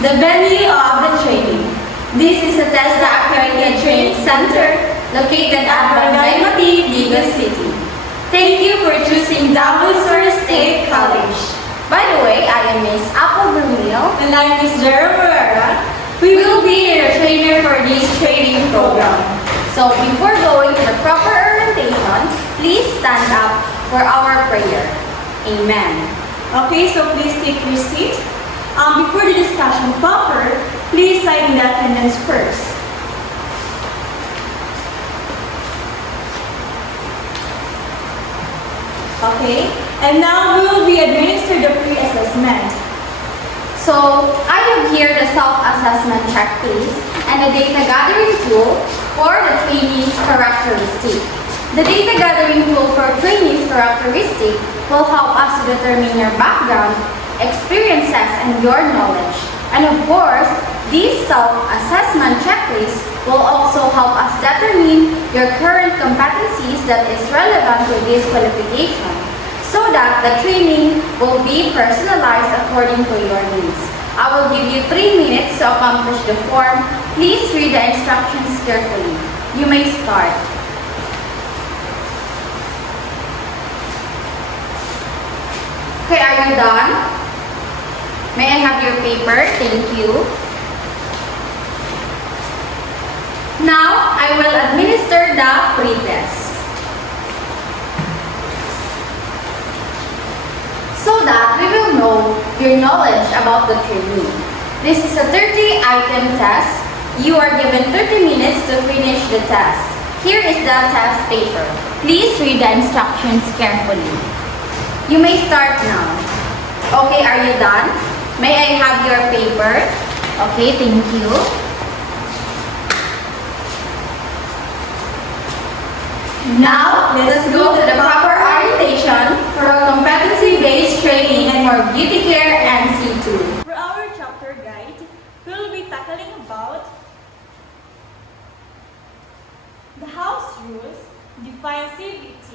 The venue of the training. This is a test accredited training center located at Barangay Mati, Liga City. Thank you for choosing Sur State College. By the way, I am Miss Apple Brumil And I'm Miss Jerome Herrera. We will be your trainer for this training program. So before going to the proper orientation, please stand up for our prayer. Amen. Okay, so please take your seat. Before the discussion proper, please sign the attendance first. Okay, and now we will be administered the pre-assessment. So I have here the self-assessment checklist and the data gathering tool for the trainee's characteristic. The data gathering tool for trainee's characteristic will help us to determine your background, experiences, and your knowledge. And of course, this self-assessment checklist will also help us determine your current competencies that is relevant to this qualification, so that the training will be personalized according to your needs. I will give you 3 minutes to accomplish the form. Please read the instructions carefully. You may start. Okay, are you done? May I have your paper? Thank you. Now, I will administer the pre-test. So that we will know your knowledge about the training. This is a 30-item test. You are given 30 minutes to finish the test. Here is the test paper. Please read the instructions carefully. You may start now. Okay, are you done? May I have your paper? Okay, thank you. Now, let's go to the proper orientation for competency-based training for beauty care and C2. For our chapter guide, we will be tackling about the house rules, define CBT,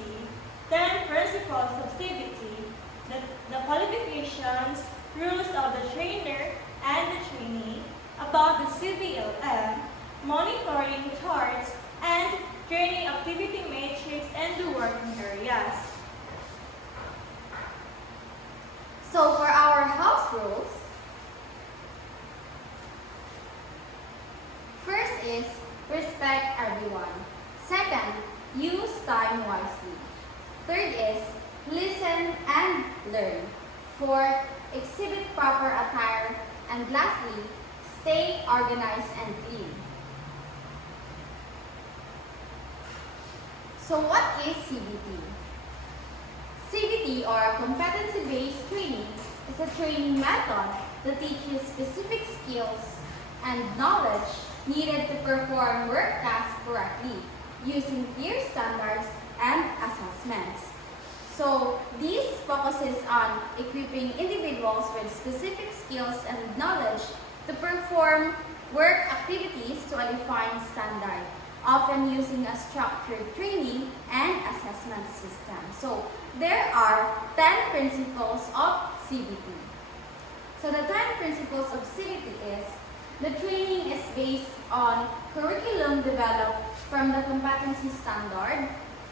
10 principles of CBT, the qualifications, rules of the trainer and the trainee, about the CBLM, monitoring charts, and training activity matrix and the working areas. So for our house rules, first is respect everyone. Second, use time wisely. Third is listen and learn. Fourth, exhibit proper attire. And lastly, stay organized and clean. So what is CBT? CBT, or competency-based training, is a training method that teaches specific skills and knowledge needed to perform work tasks correctly using clear standards and assessments. So this focuses on equipping individuals with specific skills and knowledge to perform work activities to a defined standard, often using a structured training and assessment system. So there are 10 principles of CBT. So the 10 principles of CBT is: the training is based on curriculum developed from the competency standard.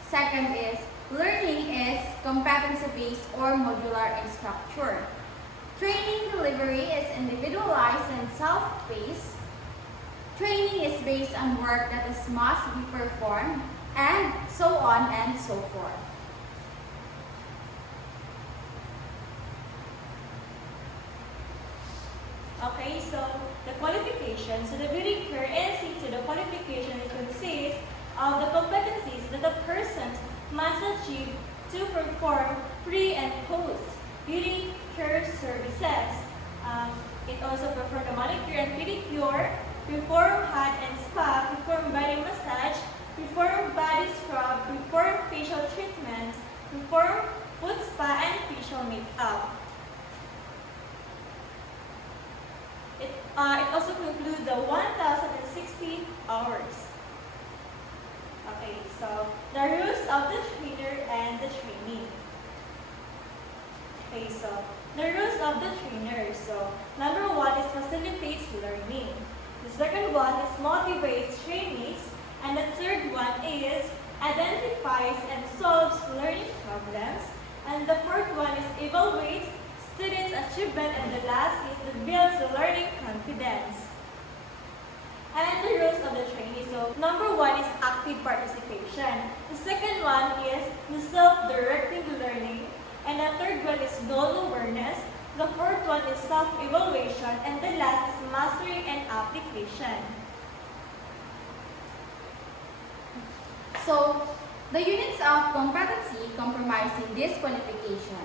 Second is learning is competency-based or modular in structure. Training delivery is individualized and self-paced. Training is based on work that must be performed, and so on and so forth. Okay, so the qualifications, so the beauty care and C2, the qualification, it consists of the competencies that a person must achieve to perform pre- and post-beauty care services. It also perform the manicure and pedicure, perform hand and spa, perform body massage, perform body scrub, perform facial treatment, perform foot spa and facial makeup. It also concludes the 1,060 hours. Okay, so the rules of the trainer and the trainee. Okay, so the rules of the trainer. So number one is facilitates learning. The second one is motivates trainees. And the third one is identifies and solves learning problems. And the fourth one is evaluates students' achievement. And the last is that builds learning confidence. And the rules of the trainee. So number one is active participation. The second one is the self-directed learning. And the third one is goal awareness. The fourth one is self-evaluation. And the last is mastery and application. So, the units of competency comprising this qualification.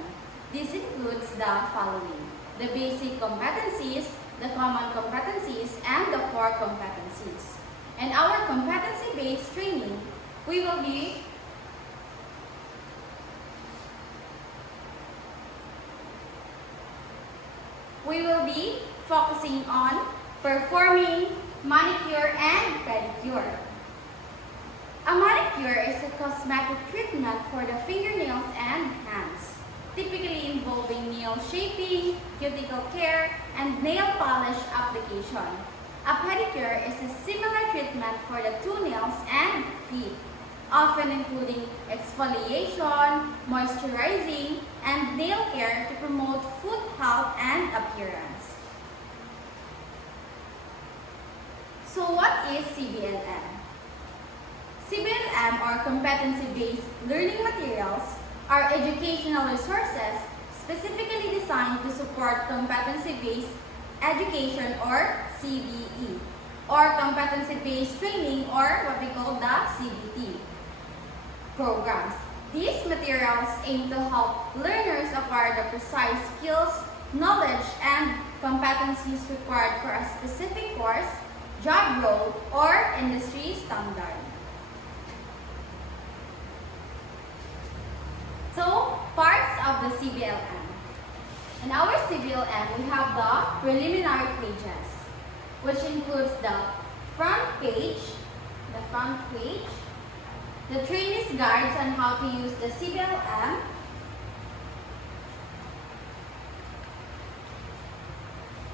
This includes the following: the basic competencies, the common competencies, and the core competencies. In our competency-based training, we will be focusing on performing manicure and pedicure. A manicure is a cosmetic treatment for the fingernails and hands, typically involving nail shaping, cuticle care, and nail polish application. A pedicure is a similar treatment for the toenails and feet, often including exfoliation, moisturizing, and nail care to promote foot health and appearance. So what is CBLM? CBLM, or competency-based learning materials, are educational resources specifically designed to support competency-based education, or CBE, or competency-based training, or what we call the CBT programs. These materials aim to help learners acquire the precise skills, knowledge, and competencies required for a specific course, job role, or industry standard. So, parts of the CBLM. In our CBLM, we have the preliminary pages, which includes the front page, the trainee's guides on how to use the CBLM,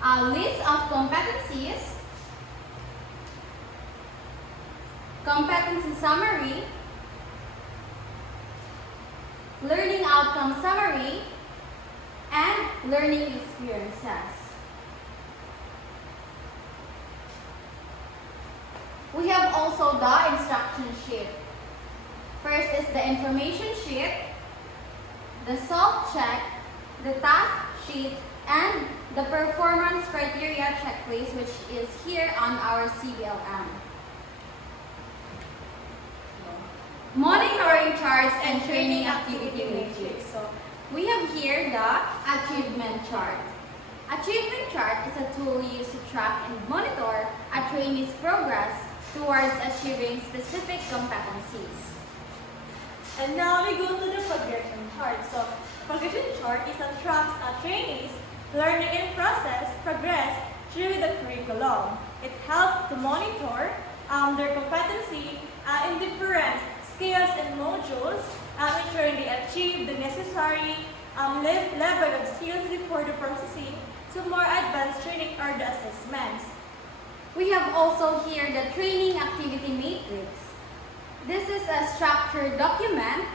a list of competencies, competency summary, learning outcome summary, and learning experiences. We have also the instruction sheet. First is the information sheet, the self-check, the task sheet, and the performance criteria checklist, which is here on our CBLM. Monitoring charts and training activity matrix. So, we have here the achievement chart. Achievement chart is a tool used to track and monitor a trainee's progress towards achieving specific competencies. And now we go to the progression chart. So, progression chart is a tracks a trainee's learning and progress through the curriculum. It helps to monitor their competency in different skills and modules, ensuring they achieve the necessary level of skills before the processing to more advanced training or the assessment. We have also here the training activity matrix. This is a structured document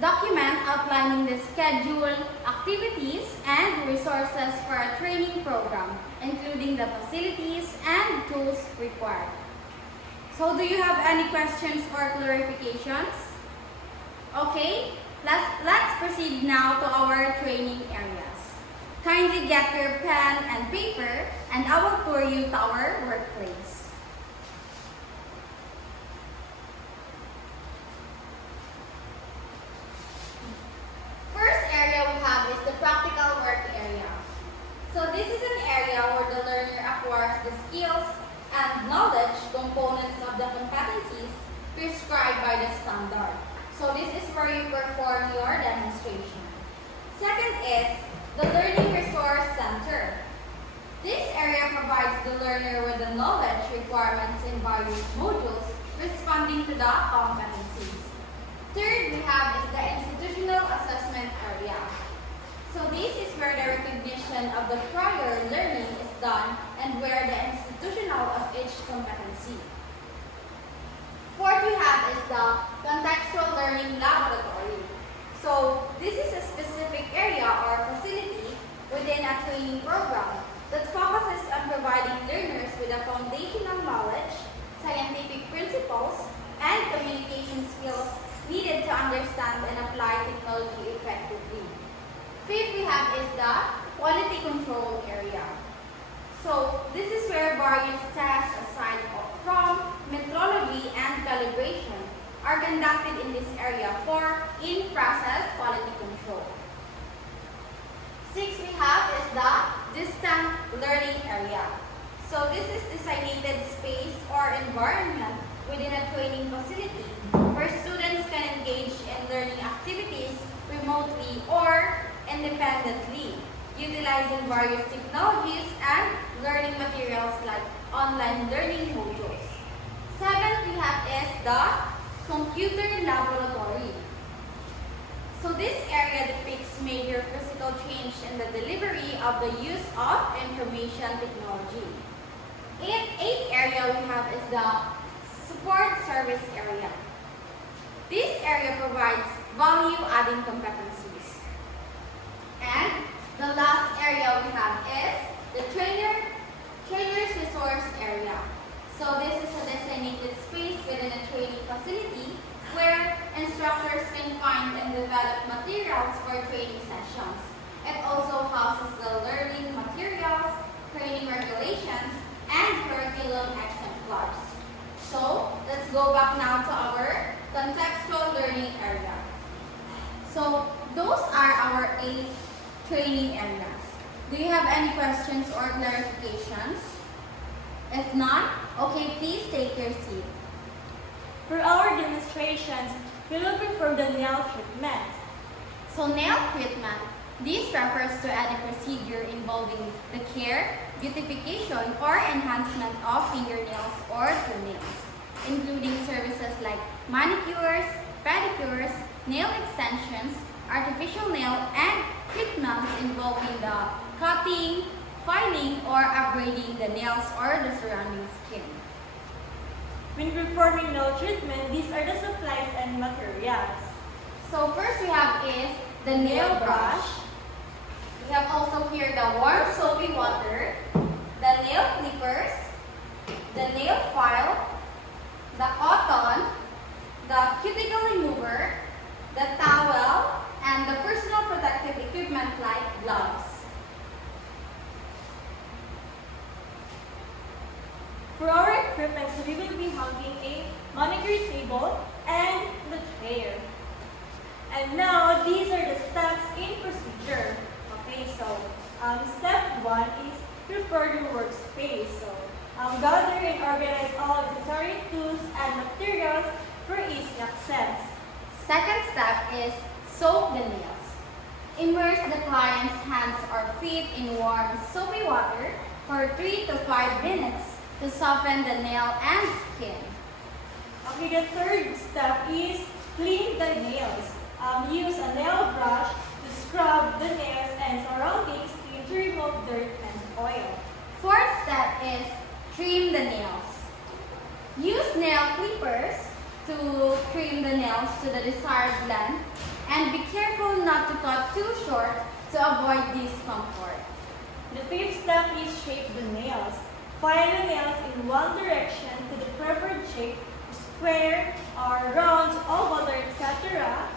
outlining the schedule, activities, and resources for a training program, including the facilities and tools required. So, do you have any questions or clarifications? Okay, let's proceed now to our training areas. Kindly get your pen and paper, and I will tour you to our workplace. First area we have is the practical work area. So this is an area where the learner acquires the skills and knowledge components of the competencies prescribed by the standard. So this is where you perform your demonstration. Second is the Learning Resource Center. This area provides the learner with the knowledge requirements in various modules responding to the competencies. Third, we have is the Institutional Assessment Area. So this is where the recognition of the prior learning is done and where the institutional of each competency. Fourth we have is the contextual learning laboratory. So this is a specific area or facility within a training program that focuses on providing learners with a foundational knowledge, scientific principles, and communication skills needed to understand and apply technology effectively. Fifth we have is the quality control area. So this is where various tasks aside from metrology and calibration are conducted in this area for in-process quality control. Sixth we have is the distant learning area. So this is designated space or environment within a training facility where students can engage in learning activities remotely or independently, utilizing various technologies and learning materials like online learning modules. Seventh we have is the computer laboratory. So this area depicts major physical change in the delivery of the use of information technology. Eighth area we have is the support service area. This area provides value-adding competencies. And the last area we have is the trainer's resource area. So this is a designated space within a training facility where instructors can find and develop materials for training sessions. It also houses the learning materials, training regulations, and curriculum exemplars. So let's go back now to our contextual learning area. So those are our 8 training areas. Do you have any questions or clarifications? If not, okay, please take your seat. For our demonstrations, we will perform the nail treatment. So nail treatment, this refers to any procedure involving the care, beautification, or enhancement of fingernails or toenails, including services like manicures, pedicures, nail extensions, artificial nail, and treatments involving the cutting, filing, or upgrading the nails or the surrounding skin. When performing nail treatment, these are the supplies and materials. So first we have is the nail brush. We have also here the warm soapy water, the nail clippers, the nail file, the cotton, the cuticle remover, the towel, and the personal protective equipment like gloves. For our equipment, so we will be having a manicure table and the chair. And now, these are the steps in procedure. Okay, so step 1 is prepare your workspace. So gather and organize all necessary tools and materials for easy access. Second step is soak the nails. Immerse the client's hands or feet in warm soapy water for 3 to 5 minutes to soften the nail and skin. Okay, the third step is clean the nails. Use a nail brush to scrub the nails and surrounding skin to remove dirt and oil. Fourth step is trim the nails. Use nail clippers to trim the nails to the desired length and be careful not to cut too short to avoid discomfort. The fifth step is shape the nails. File the nails in one direction to the preferred shape, square, or round, oval, etc.,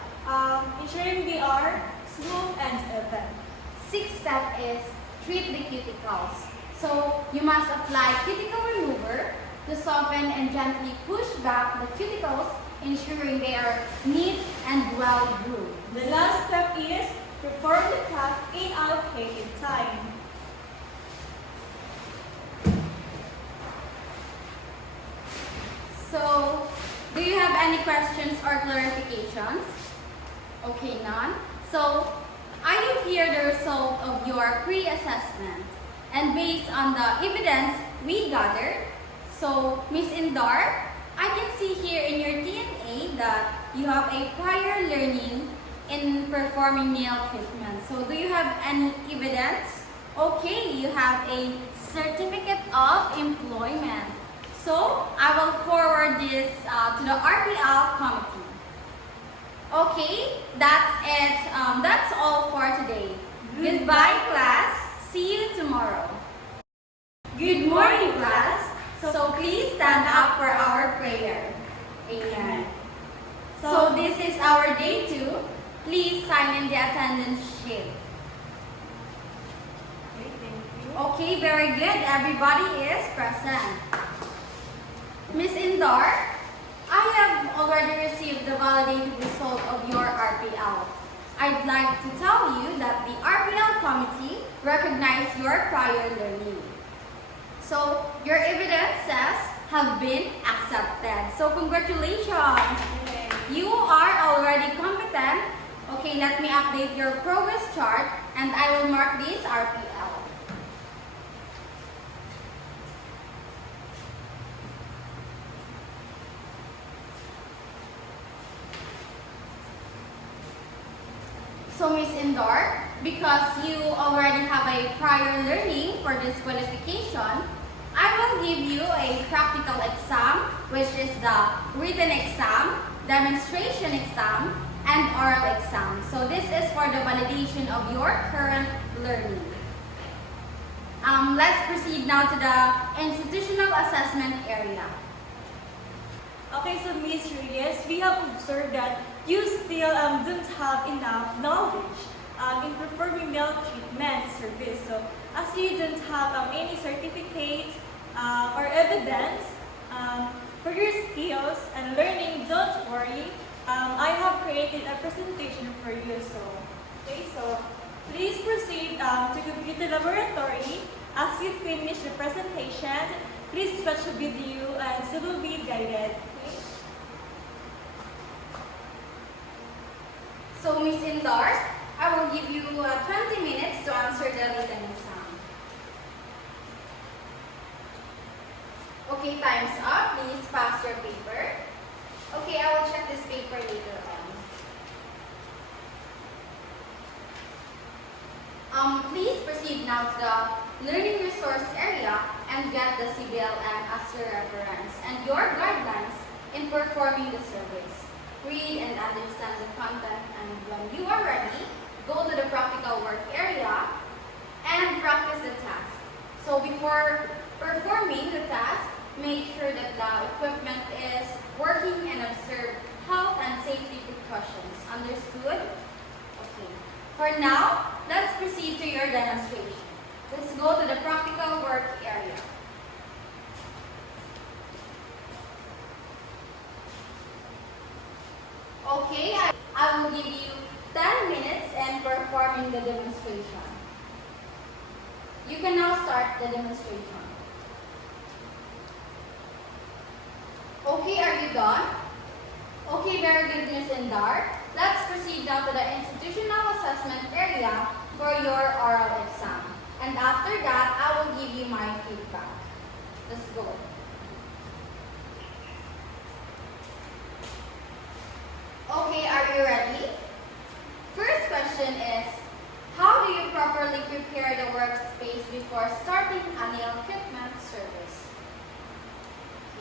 ensuring they are smooth and even. Sixth step is treat the cuticles. So you must apply cuticle remover to soften and gently push back the cuticles, ensuring they are neat and well groomed. The last step is perform the task in allocated time. So, do you have any questions or clarifications? Okay, none. So, I have here the result of your pre-assessment. And based on the evidence we gathered, so Ms. Indar, I can see here in your DNA that you have a prior learning in performing nail treatment. So do you have any evidence? Okay, you have a certificate of employment. So I will forward this to the RPL committee. Okay, that's it. That's all for today. Goodbye, class. See you tomorrow. Good morning, class. So please stand up for our prayer. Amen. So this is our day 2. Please sign in the attendance sheet. Okay, thank you. Okay, very good. Everybody is present. Miss Indar, I have already received the validated result of your RPL. I'd like to tell you that the RPL committee recognized your prior learning. So your evidences have been accepted. So congratulations. You are already competent. Okay, let me update your progress chart and I will mark this RPL. So Miss Indor, because you already have a prior learning for this qualification, I will give you a practical exam, which is the written exam, demonstration exam, and oral exam. So this is for the validation of your current learning. Let's proceed now to the institutional assessment area. Okay, so Ms. Reyes, we have observed that you still don't have enough knowledge in performing nail treatment service. So, as you don't have any certificate or evidence for your skills and learning, don't worry. I have created a presentation for you. So please proceed to computer laboratory. As you finish the presentation, please watch the video and you will be guided. Okay? So Miss Indar, I will give you 20 minutes to answer the written exam. Okay, time's up. Please pass your paper. Okay, I will check this paper later on. Please proceed now to the learning resource area and get the CBLM as your reference and your guidelines in performing the surveys. Read and understand the content, and when you are ready, go to the practical work area and practice the task. So before performing the task, make sure that the equipment is working and observe health and safety precautions. Understood? Okay. For now, let's proceed to your demonstration. Let's go to the practical work area. Okay, I will give you 10 minutes in performing the demonstration. You can now start the demonstration. Okay, are you done? Okay, very good, Ms. Indar. Let's proceed now to the institutional assessment area for your oral exam. And after that, I will give you my feedback. Let's go. Okay, are you ready? First question is, how do you properly prepare the workspace before starting a nail treatment service?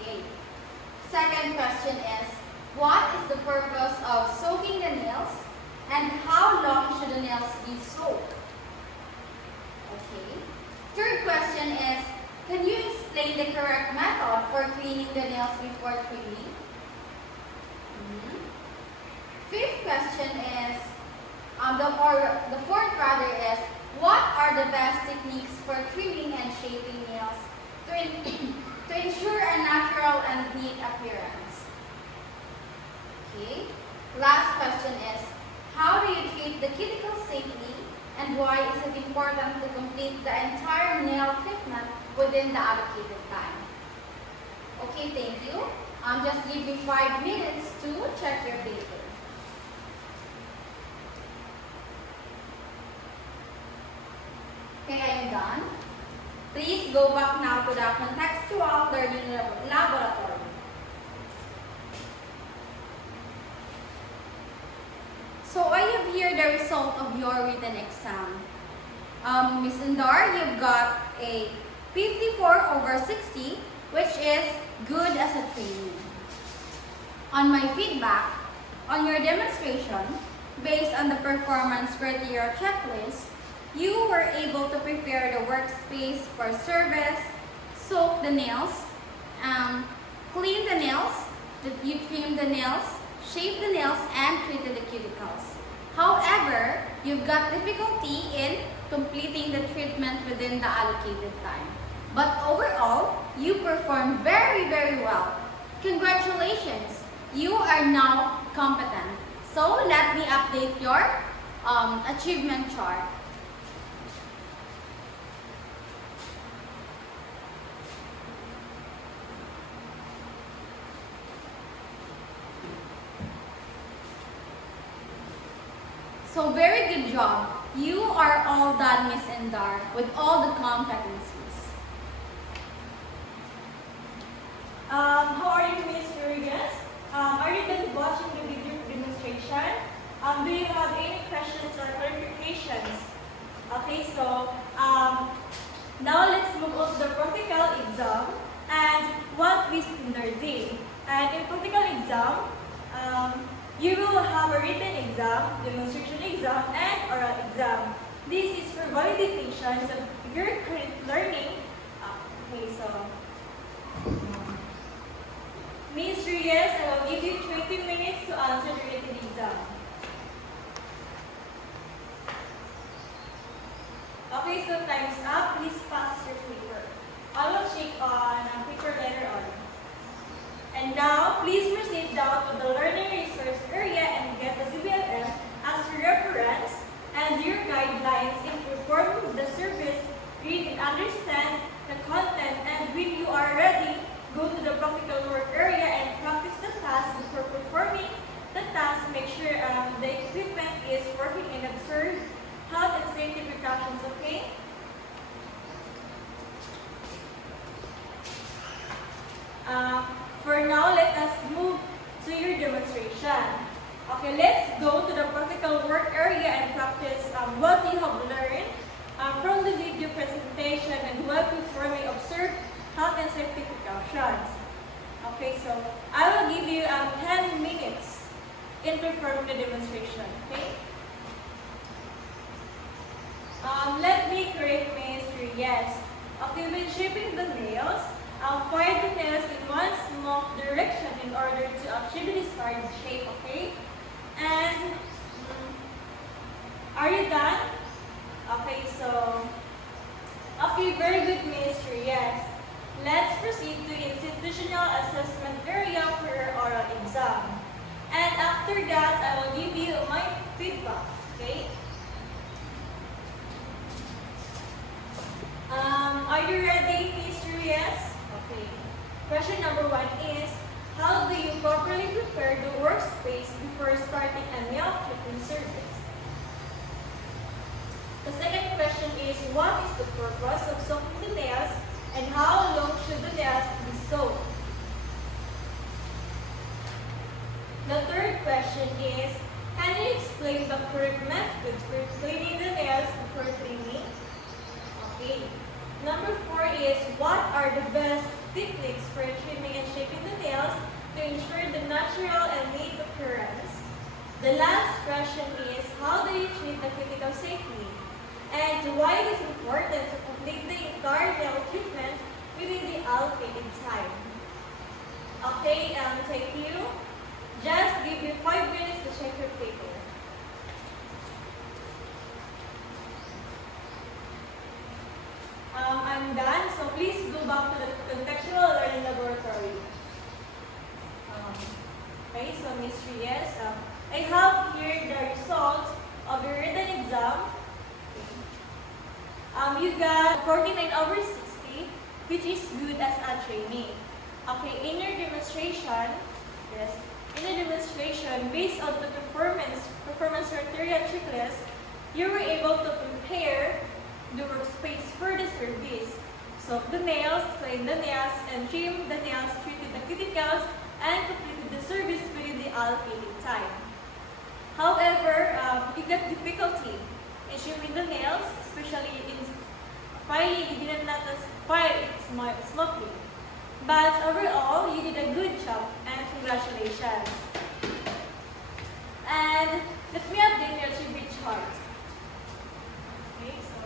Okay. Second question is, what is the purpose of soaking the nails and how long should the nails be soaked? Okay. Third question is, can you explain the correct method for cleaning the nails before trimming? Fifth question is, the fourth rather is, what are the best techniques for trimming and shaping nails to ensure a natural and neat appearance? Okay. Last question is, how do you treat the cuticles safely and why is it important to complete the entire nail treatment within the allocated time? Okay, thank you. Just give me 5 minutes to check your paper. Okay, I am done. Please go back now to the contextual learning laboratory. So I have hear the result of your written exam. Ms. Indar, you've got a 54/60, which is good as a trainee. On my feedback, on your demonstration, based on the performance criteria checklist, you were able to prepare the workspace for service, soak the nails, clean the nails, you trim the nails, shape the nails, and treated the cuticles. However, you've got difficulty in completing the treatment within the allocated time. But overall, you performed very, very well. Congratulations! You are now competent. So let me update your achievement chart. So very good job. You are all done, Miss Indar, with all the competencies. How are you, Miss Rodriguez? Are you done watching the video demonstration? Do you have any questions or clarifications? Okay, so now let's move on to the practical exam and what Miss Indar did. And in practical exam, you will have a written exam, demonstration exam, and oral exam. This is for validation of your current learning. Okay, so Ms. Reyes, I will give you 20 minutes to answer the written exam. Okay, so time's up. Please pass your paper. I will check on paper later on. And now, please proceed down to the learning resource area and get the CBLM as your reference and your guidelines in performing the service, read and understand the content, and when you are ready, go to the practical work area and practice the task before performing the task. Make sure the equipment is working and observe health and safety precautions, okay? For now, let us move to your demonstration. Okay, let's go to the practical work area and practice what you have learned from the video presentation and while performing observe health and safety precautions. Okay, so I will give you 10 minutes in performing the demonstration, okay? Let me correct Ms. Yes. Okay, when shaping the nails, fire the nails in one smooth direction in order to achieve the desired shape, okay? And are you done? Okay, so okay, very good, Mr. Yes. Let's proceed to institutional assessment area for your oral exam. And after that, I will give you my feedback, okay? Are you ready, Mr. Yes? Okay. Question number 1 is, how do you properly prepare the workspace before starting a nail clipping service? The second question is, what is the purpose of soaking the nails and how long should the nails be soaked? The third question is, can you explain the correct method for cleaning the nails before cleaning? Okay. Number 4 is, what are the best techniques for trimming and shaping the nails to ensure the natural and neat appearance? The last question is, how do you treat the cuticle safely? And why it is important to complete the entire nail treatment within the allocated time? Okay, thank you. Just give you 5 minutes to check your paper. I'm done, so please go back to the contextual learning laboratory. Okay, so Ms. Reyes, I have here the results of your written exam. You got 49/60, which is good as a trainee. Okay, in your demonstration, yes, in the demonstration, based on the performance criteria checklist, you were able to prepare the workspace for the service. Soak the nails, clean the nails, and trim the nails, treated the cuticles, and completed the service within the allocated time. However, you get difficulty in shaping the nails, especially in filing. You didn't let us file it smoothly. But overall, you did a good job, and congratulations. And let me update your achievement chart. Okay, so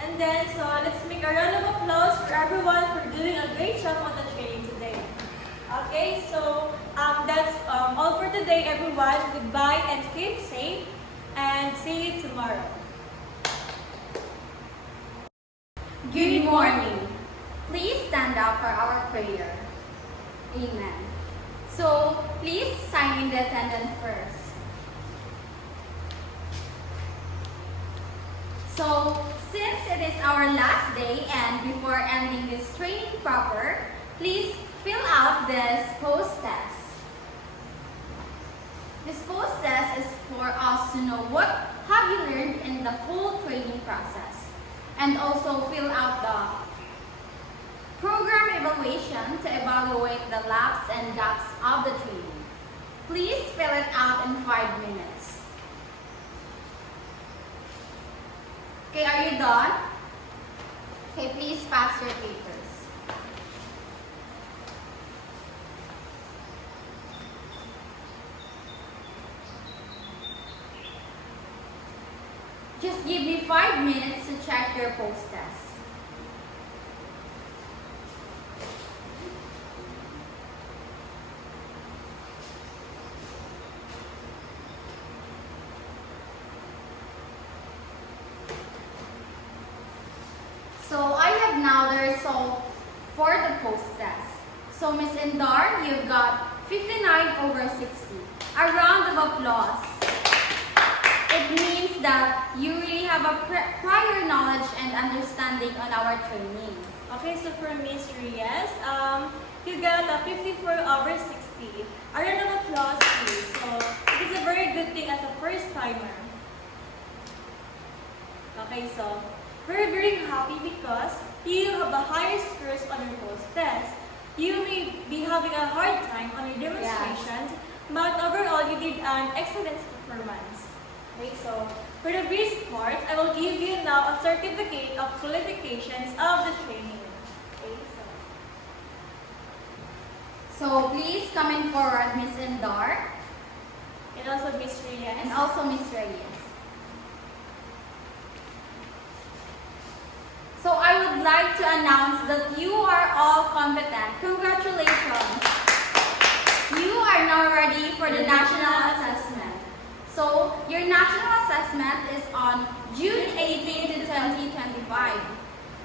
and then let's make a round of applause for everyone for doing a great job on the training today. Okay, so that's all for today, everyone. Goodbye and keep safe, and see you tomorrow. Good morning. Please stand up for our prayer. Amen. So, please sign in the attendance first. So, since it is our last day and before ending this training proper, please fill out this post test. This post test is for us to know what have you learned in the whole training process, and also fill out the program evaluation to evaluate the laps and gaps of the training. Please fill it out in 5 minutes. Okay, are you done? Okay, please pass your papers. Just give me 5 minutes to check your post test. So I have now the result for the post test. So Ms. Indar, you've got 59/60. A round of applause. It means that you really have a prior knowledge and understanding on our training. Okay, so for Miss Reyes, you got a 54/60. A round of applause, please. So it is a very good thing as a first timer. Okay, so we're very happy because you have the highest scores on your post test. You may be having a hard time on your demonstrations, but overall you did an excellent performance. Okay, so for the brief part, I will give you now a certificate of qualifications of the training. Okay, So please come in forward, Ms. Indar, and also Miss Reyes. and also Ms. Reyes. So I would like to announce that you are all competent. Congratulations! You are now ready for the national assessment. So your national assessment is on June 18 to 2025.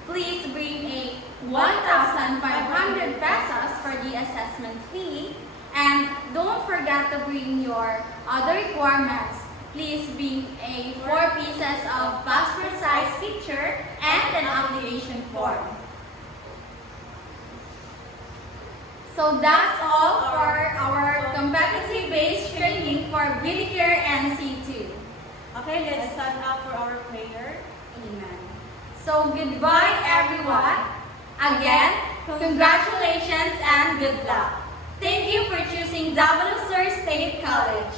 Please bring a 1,500 pesos for the assessment fee, and don't forget to bring your other requirements. Please bring a 4 pieces of passport size picture and an application form. So that's all for our competency-based training for beauty care and C2. Okay, let's stand up for our prayer. Amen. So goodbye everyone. Again, congratulations and good luck. Thank you for choosing Davao Sur State College.